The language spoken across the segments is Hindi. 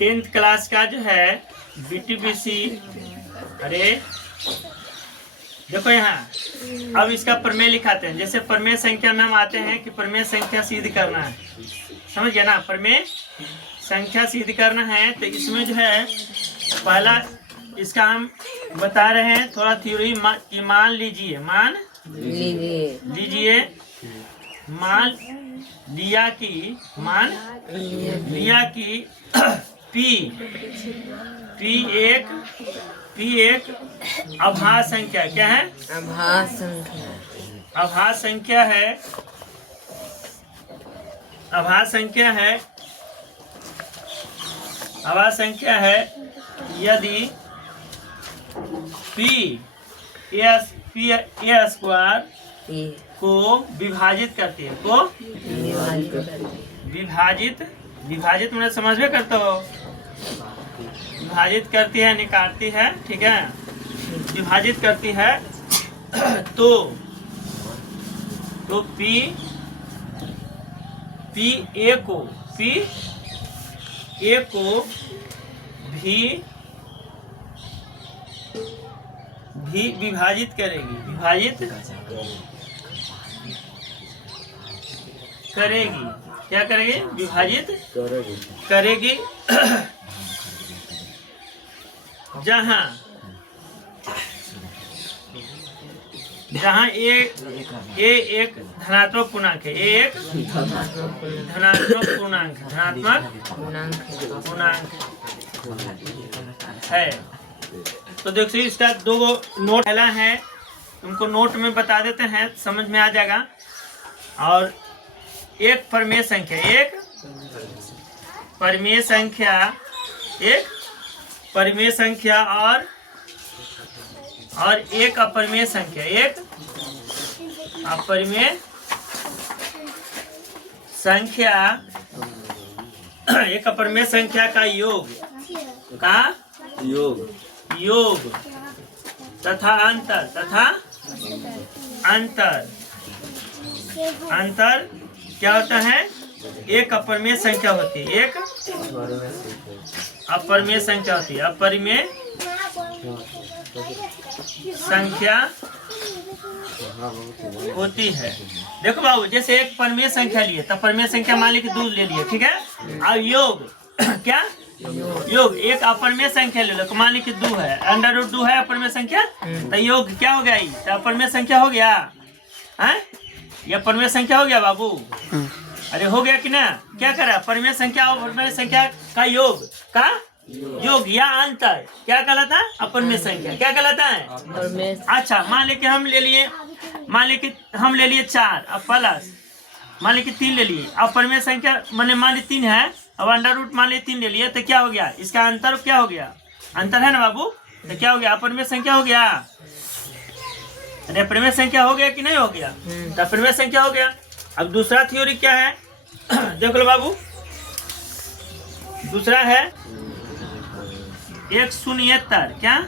10th क्लास का जो है BTBC। अरे देखो यहाँ अब इसका प्रमेय लिखाते हैं। जैसे प्रमेय संख्या में हम आते हैं कि प्रमेय संख्या सिद्ध करना है, समझ गया ना। प्रमेय संख्या सिद्ध करना है तो इसमें जो है पहला इसका हम बता रहे हैं थोड़ा थ्योरी। मान लीजिए मान लिया कि P एक अभाज्य संख्या क्या है? अभाज्य संख्या है यदि P a स्क्वायर को विभाजित करती है, विभाजित मैंने समझ में करते हो, विभाजित करती है निकालती है, ठीक है, विभाजित करती है तो P a को भी विभाजित करेगी, क्या करेगी? विभाजित करेगी जहाँ एक धनात्मक पूर्णांक है, एक धनात्मक पूर्णांक है। तो देखो इसका दो नोट पहला है, तुमको नोट में बता देते हैं, समझ में आ जाएगा। और एक प्रमेय संख्या, एक परिमेय संख्या और एक अपरिमेय संख्या, एक अपरिमेय संख्या का योग तथा अंतर क्या होता है? एक अपरिमेय संख्या होती है, एक अपरिमेय संख्या होती है, अपरिमेय संख्या होती है। देखो बाबू, जैसे एक परिमेय संख्या लिए तो परिमेय संख्या मान ली कि 2 ले लिए, ठीक है। और योग क्या? योग एक अपरिमेय संख्या ले लो, तो मान ली कि 2 है, √2 है अपरिमेय संख्या, तो योग क्या हो गया? तो अपरिमेय संख्या हो गया है, यह परिमेय संख्या हो गया बाबू। अरे हो गया कि ना? क्या करा? परिमेय संख्या और अपरिमेय संख्या का योग या अंतर क्या कहलाता है? अपरिमेय संख्या क्या कहलाता है? अच्छा, मान ली कि हम ले लिए 4 अब प्लस मान ली कि 3 ले लिए। अब परिमेय संख्या मान ली 3 है, अब √ मान ली 3 ले लिए, तो क्या हो गया? इसका अंतर क्या हो गया? अंतर है ना बाबू, तो क्या हो गया? अपरिमेय संख्या हो गया। अरे परिमेय संख्या हो गया कि नहीं हो गया? तो परिमेय संख्या हो गया। अब दूसरा थ्योरी क्या है? देख लो बाबू, दूसरा है एक शून्येतर। क्या?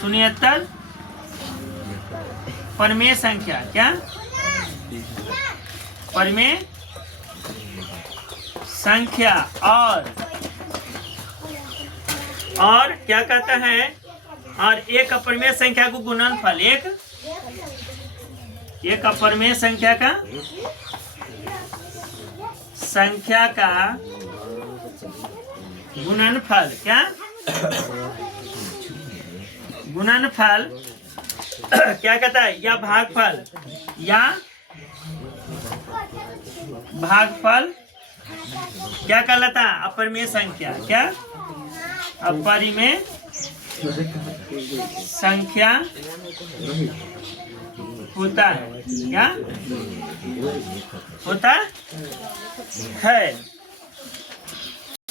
शून्येतर परिमेय संख्या। क्या? परिमेय संख्या और क्या कहता है? और एक अपरिमेय संख्या को गुणनफल, एक अपरिमेय संख्या का गुणनफल। क्या? गुणनफल क्या कहता है? या भागफल क्या कहलाता है? अपरिमेय संख्या। क्या? अपरिमेय संख्या होता है। क्या होता है?